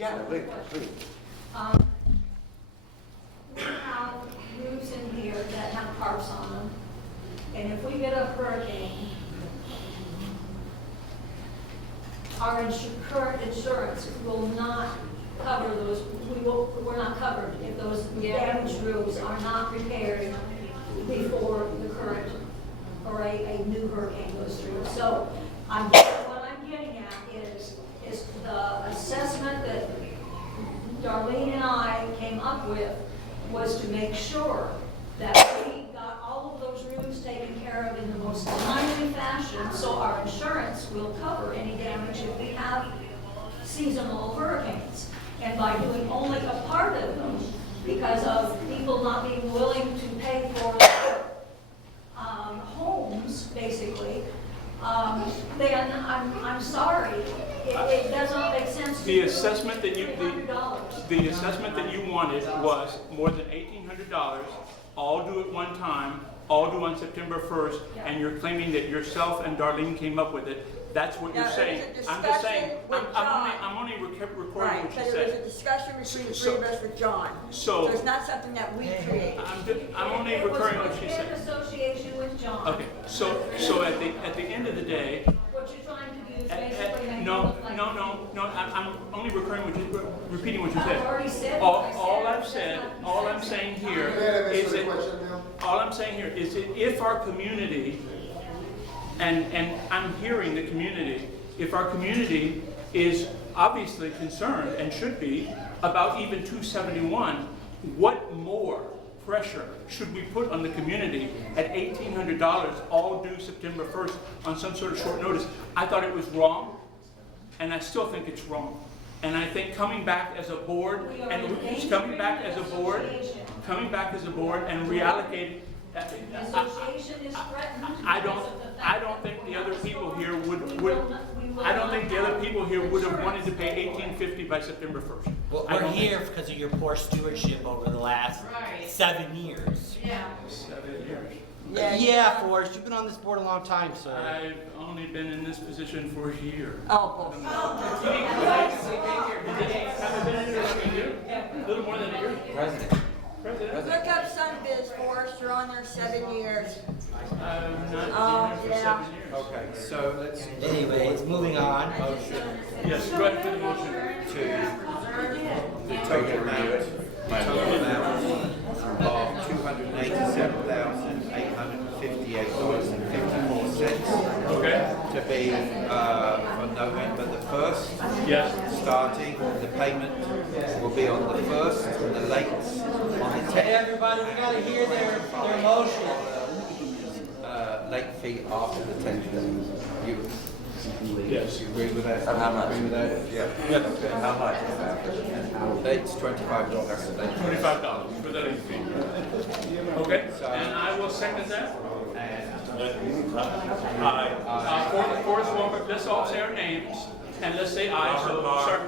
Yeah, please. We have roofs in here that have tarps on them, and if we get a hurricane, our current insurance will not cover those, we're not covered if those damaged roofs are not repaired before the current, or a new hurricane goes through. So what I'm getting at is the assessment that Darlene and I came up with was to make sure that we got all of those roofs taken care of in the most timely fashion, so our insurance will cover any damage if we have seasonal hurricanes. And by doing only a part of them, because of people not being willing to pay for their homes, basically, then I'm sorry, it does not make sense to The do assessment that $800. the assessment that you wanted was more than $1,800, all due at one time, all due on September 1st, and you're claiming that yourself and Darlene came up with it. That's what you're saying. I'm just saying, I'm only recording Right, what you so there was a said. discussion between the three of us with John. So- So it's not something that we created. I'm only recording what she It was said. in association with John. Okay, so at the end of the day, What you're trying to do is basically make it no, look like. I'm only repeating what you I've said. already said All, what I all said. I've That's said, not all I'm consistent. saying here May I is answer the that, question now? all I'm saying here is that if our community, and I'm hearing the community, if our community is obviously concerned and should be about even 271, what more pressure should we put on the community at $1,800 all due September 1st on some sort of short notice? I thought it was wrong, and I still think it's wrong. And I think coming back as a board, We are and endangering coming back as a the board, association. and reallocating. The association is threatened. I because of the fact don't that think we the other have people storm. here We would, will I don't think the other not people here would have wanted to insurance. pay $1,850 by September 1st. Well, I we're don't think here because of your poor stewardship over the last 7 years. Yeah. 7 years. Yeah, Forrest, you've been on this board a long time, sir. I've only been in this position for a year. Oh, Haven't been in it like a year? A little more than a year? President. President? look up Sunbiz for us, you're on there 7 years. I've not Oh, been here for yeah. 7 years. Okay, so let's Anyways, moving on. motion Yes, go ahead for the motion. to the total amount of $287,858.54 Okay? to be for November the 1st. Yes. Starting, the payment will be on the 1st, and the lates on the 10th. Hey, everybody, we gotta hear their motion. Late fee after the 10th day. Yes. You agree with that? How much? Agree with that? Yeah. How much? It's $25 a late. $25 for the late fee. Okay, and I will second that. Forrest Walker, let's all say our names, and let's say aye, so start.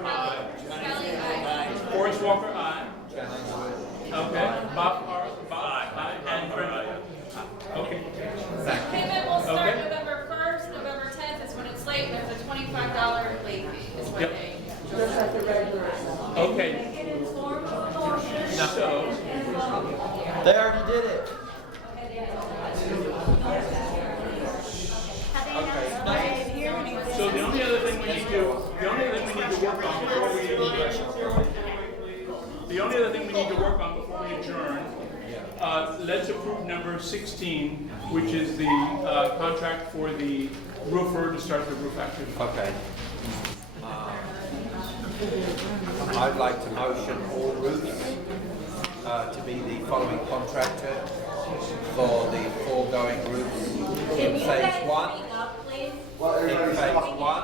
Forrest Walker, aye. Okay, Bob, aye, and Brenda. Okay. Payment will start Okay. November 1st, November 10th is when it's late, and there's a $25 late fee, is what Yep. they. Just like the regular. Okay, Make it in form of a motion. so, They already did it. so the only other thing we need to work on before we, the only other thing we need to work on before we adjourn, let's approve number 16, which is the contract for the roofer to start the roof activity. Okay. I'd like to motion all routes to be the following contractor for the foregoing routes in phase 1. In phase 1.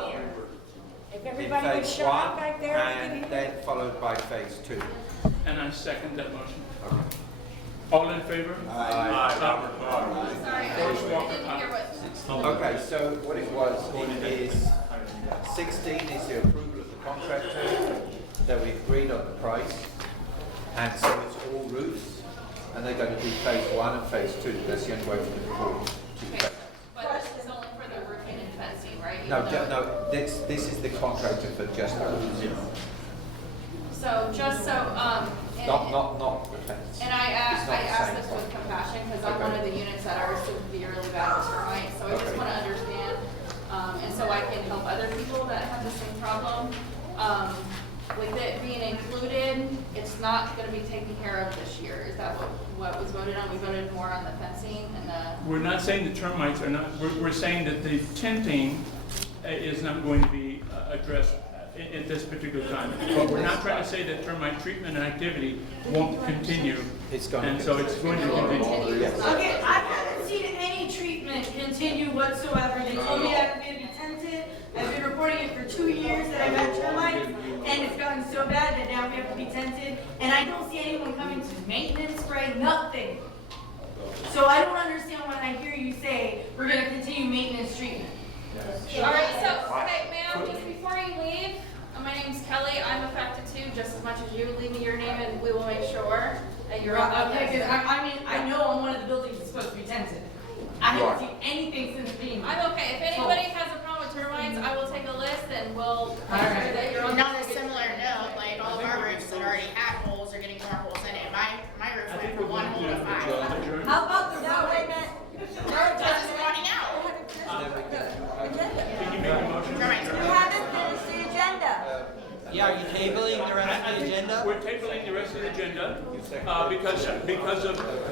If In everybody would phase shut 1, up back there. and then followed by phase 2. And I second that motion. All in favor? Sorry, I Forrest Walker, didn't hear what. Okay, so what it was, it is 16 is the approval of the contractor, that we agreed on the price, and so it's all roofs, and they're going to do phase 1 and phase 2. That's the only way we can afford to Okay, pay. but this is only for the roofing and fencing, right? No, no, this is the contractor for just the roofs. So just so, and, Not the fence. and I It's not the asked same this thing. with compassion, because I'm Okay. one of the units that are severely bad with termites, so I just Okay. wanna understand, and so I can help other people that have the same problem. With it being included, it's not gonna be taken care of this year, is that what was voted on? We voted more on the fencing and the, We're not saying the termites are not, we're saying that the tenting is not going to be addressed at this particular time. But we're not trying to say that termite treatment and activity won't continue. It's going to And so it's going to continue. Yes. Okay, I haven't seen any treatment continue whatsoever. They told me that I'm gonna be tented. I've been reporting it for 2 years that I've had termites, and it's gotten so bad that now we have to be tented. And I don't see anyone coming to maintenance spray, nothing. So I don't understand when I hear you say we're gonna continue maintenance treatment. all right, so, okay, ma'am, just before you leave, my name's Kelly, I'm affected too, just as much as you. Leave me your name and we will make sure that you're on the Okay, list. because I mean, I know on one of the buildings it's supposed to be tented. I haven't seen anything since being. I'm okay, if anybody has a problem with termites, I will take a list and we'll make sure that you're on the On a similar note, like all of our roofs that already have holes are getting more holes in it. My roof I went think from we're one going hole to to five. adjourn. How about the wait a minute? Because it's running out. Can you make a motion? We haven't finished the agenda. Yeah, are you tabling the rest I of the think agenda? we're tabling the rest of the agenda,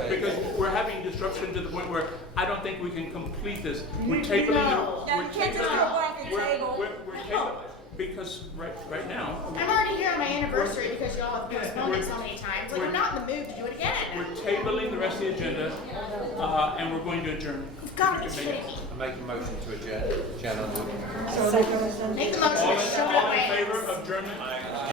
because we're having disruption to the point where I don't think we can complete this. We're tabling No. the, Yeah, we're you can't just tabling, go blanket table. we're tabling, because right now, I'm already here on my anniversary because y'all have postponed it so many times. Like, I'm not in the mood to do it we're again. tabling the rest of the agenda, and we're going to adjourn. You've got to be kidding me. I make a motion to adjourn. Shannon. Make the motion All to show in away. favor of adjournment?